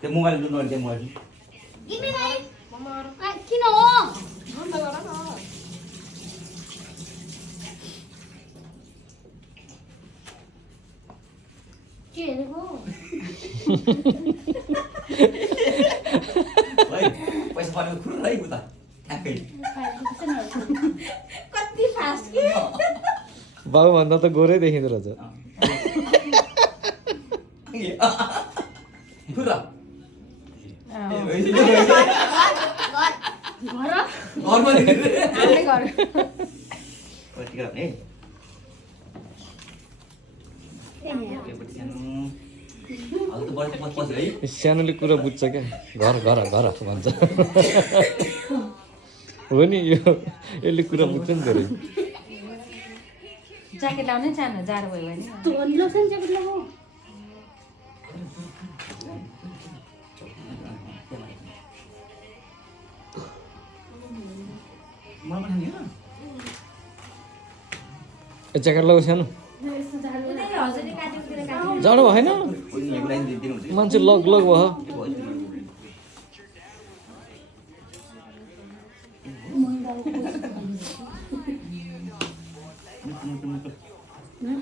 त्यो mobile नलिदिए mobile किन हो के हेरेको पैसा पाएको खुर है उता ठ्याक्कै कति फास्ट के बाबु भन्दा त गोरै देखिँदो रहेछ खुर घरमा सानोले कुरा बुझ्छ क्या घर घर घर भन्छ हो नि यो यसले कुरा बुझ्छ नि धेरै ज्याकेट लाउनै चाहनु जाडो भयो भने ज्याकेट लगाऊ ज्याकेट लगाऊ सानो जाडो भएन मान्छे लग लग भयो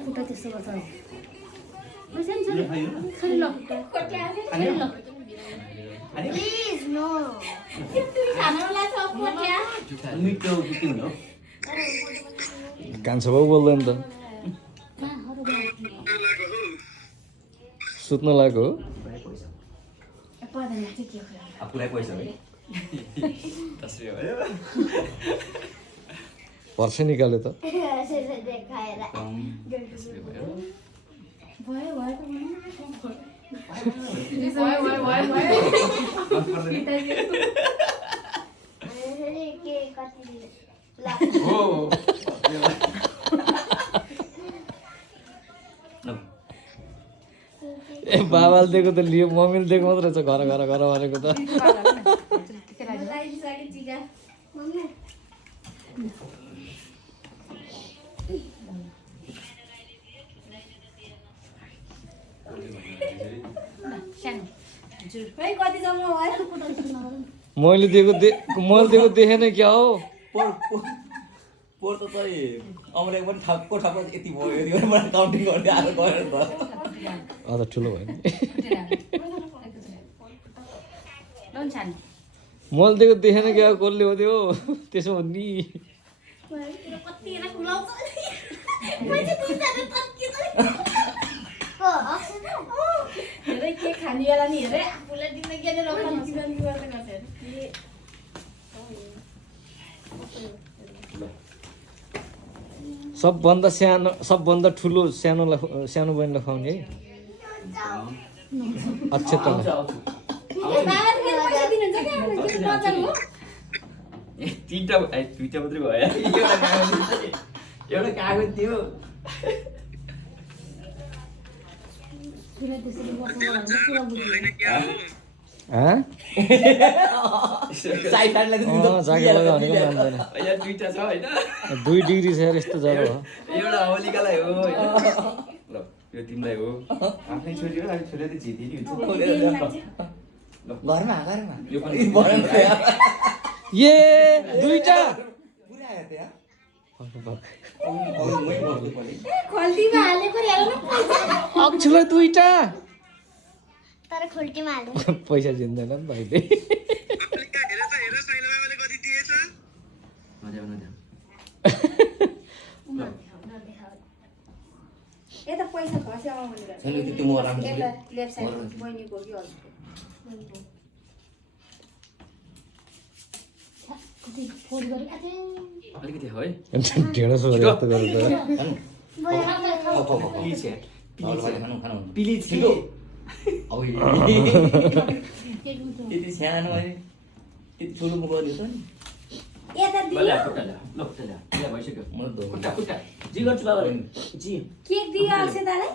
खुट्टा त्यस्तो गर्छ प्लिज नो कान्छ बाउ बोल्दैन त सुत्न लागेको हो आफूलाई पैसा है पर्छ निकाल्यो त देखाएर ए बाबाले दिएको त लियो मम्मीले दिएको मात्र रहेछ घर घर घर भनेको त मैले दिएको देखेन क्या हो पोहोर त चाहिँ अमरेको पनि ठक्को ठक्को यति भयो यति मलाई काउन्टिङ गर्दै आएको गएर त अझ ठुलो भयो नि मैले दिएको देखेन क्या कसले हो त्यो त्यसो हो नि के खाने बेला नि हेरे आफूलाई दिन के सबभन्दा ठुलो सानो बहिनीलाई खुवाउने है अक्षतालाई दुईटा मात्रै भयो एउटा कागज थियो दुईटा छ होइन 2 डिग्री छ यस्तो जग्गा हो एउटा होलिकालाई हो ल यो तिमीलाई हो आफ्नै छोरी हो अनि छोरी त जिते नि हुन्छ घरमा यो पनि ए दुईटा पुरा आयो त्यहाँ खोल्टीमा हालेको हेर्नु अक्षुलाई दुईटा तर खोल्टीमा हाल्नु पैसा जिन्दैन नि त अहिले यता पैसा खस्यामा भनेर त्यो म राम्रो लेफ्ट साइड बहिनीको कि अलिकति है ढेँडो सो जस्तो गरेर यति सानो यति ठुलो मुख गर्नु छ नि यता दियो भइसक्यो जी गर्छु बाबा जी केक दियो अक्षतालाई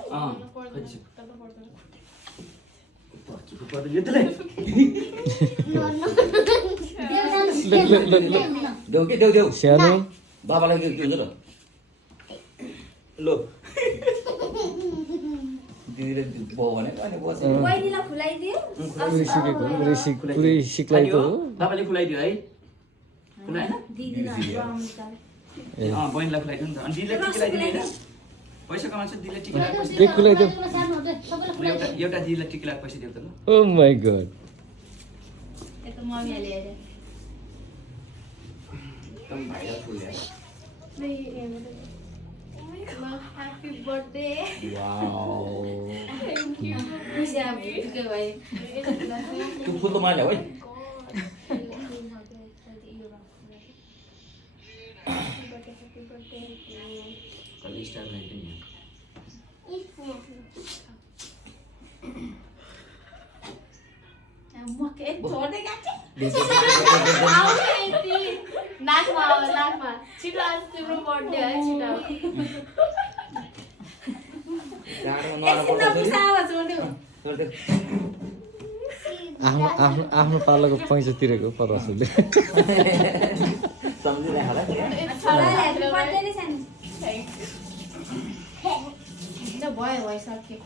देऊ सानो बाबालाई दिन्छ ल दिदीले भयो भने अनि बस्यो बहिनीलाई खुलाइदियो पुरै सिक्लाई त हो बाबाले खुलाइदियो है खुलाएन दिदीलाई आउनु त बहिनीलाई खुलाइदियो नि त अनि दिदीले टिका लगाइदियो हैन पैसा कमाउँछ दिदीले टिका लगाएर पैसा के खुलाइदियो एउटा दिदीलाई टिका लगाएर पैसा दियो त ल ओ माय गॉड यता मम्मीले हेरे एकदम भाइरल फुल यार ह्यापी बर्थडे वाओ खुसी अब के भयो तू फुल त मलाई ल्याऊ है कल स्टार बनाइदियो नि म के छोड्दै गएको नाकमा छिटो आज तिम्रो बर्थडे है छिटो गाडीमा एकछिन नपुसा आवाज गर्नु आफ्नो पालाको पैसा तिरेको परसले सम्झिँदै होला नि छोराले ह्यापी बर्थडे नि सानो भयो भइसक्यो